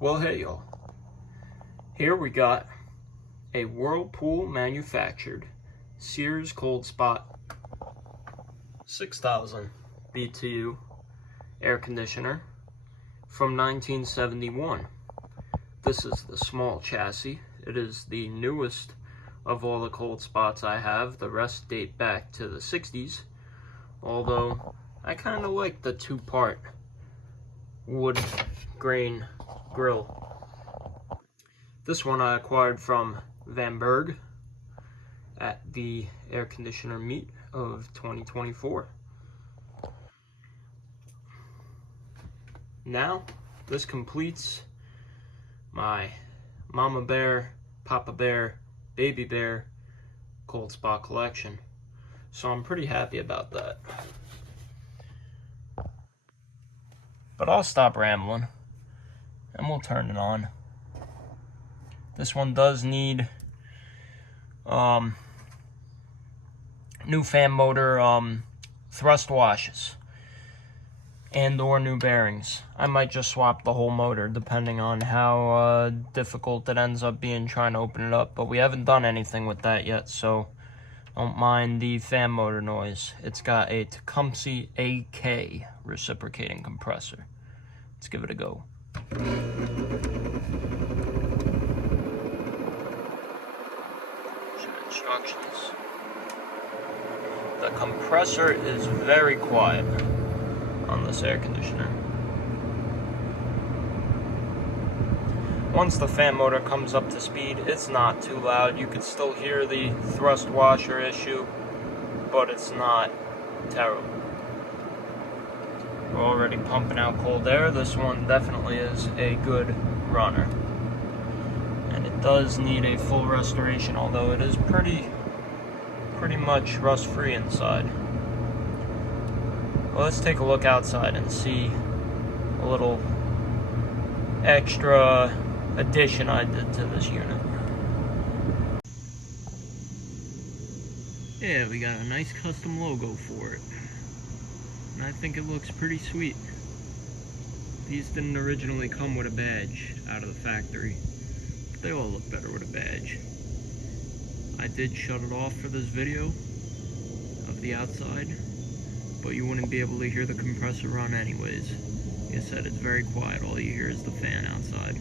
Well, hey y'all. Here we got a Whirlpool manufactured Sears Coldspot 6000 BTU air conditioner from 1971. This is the small chassis. It is the newest of all the Coldspots I have. The rest date back to the 60s, although I kind of like the two-part wood grain grill. This one I acquired from Van Berg at the air conditioner meet of 2024. Now, this completes my Mama Bear, Papa Bear, Baby Bear Coldspot collection. So I'm pretty happy about that. But I'll stop rambling and we'll turn it on. This one does need new fan motor thrust washes and or new bearings. I might just swap the whole motor depending on how difficult it ends up being trying to open it up, but we haven't done anything with that yet, so don't mind the fan motor noise. It's got a Tecumseh AK reciprocating compressor. Let's give it a go. Instructions. The compressor is very quiet on this air conditioner. Once the fan motor comes up to speed, it's not too loud. You could still hear the thrust washer issue, but it's not terrible. We're already pumping out cold air. This one definitely is a good runner. And it does need a full restoration, although it is pretty much rust-free inside. Well, let's take a look outside and see a little extra addition I did to this unit. Yeah, we got a nice custom logo for it. And I think it looks pretty sweet. These didn't originally come with a badge out of the factory. But they all look better with a badge. I did shut it off for this video of the outside, but you wouldn't be able to hear the compressor run anyways. Like I said, it's very quiet. All you hear is the fan outside.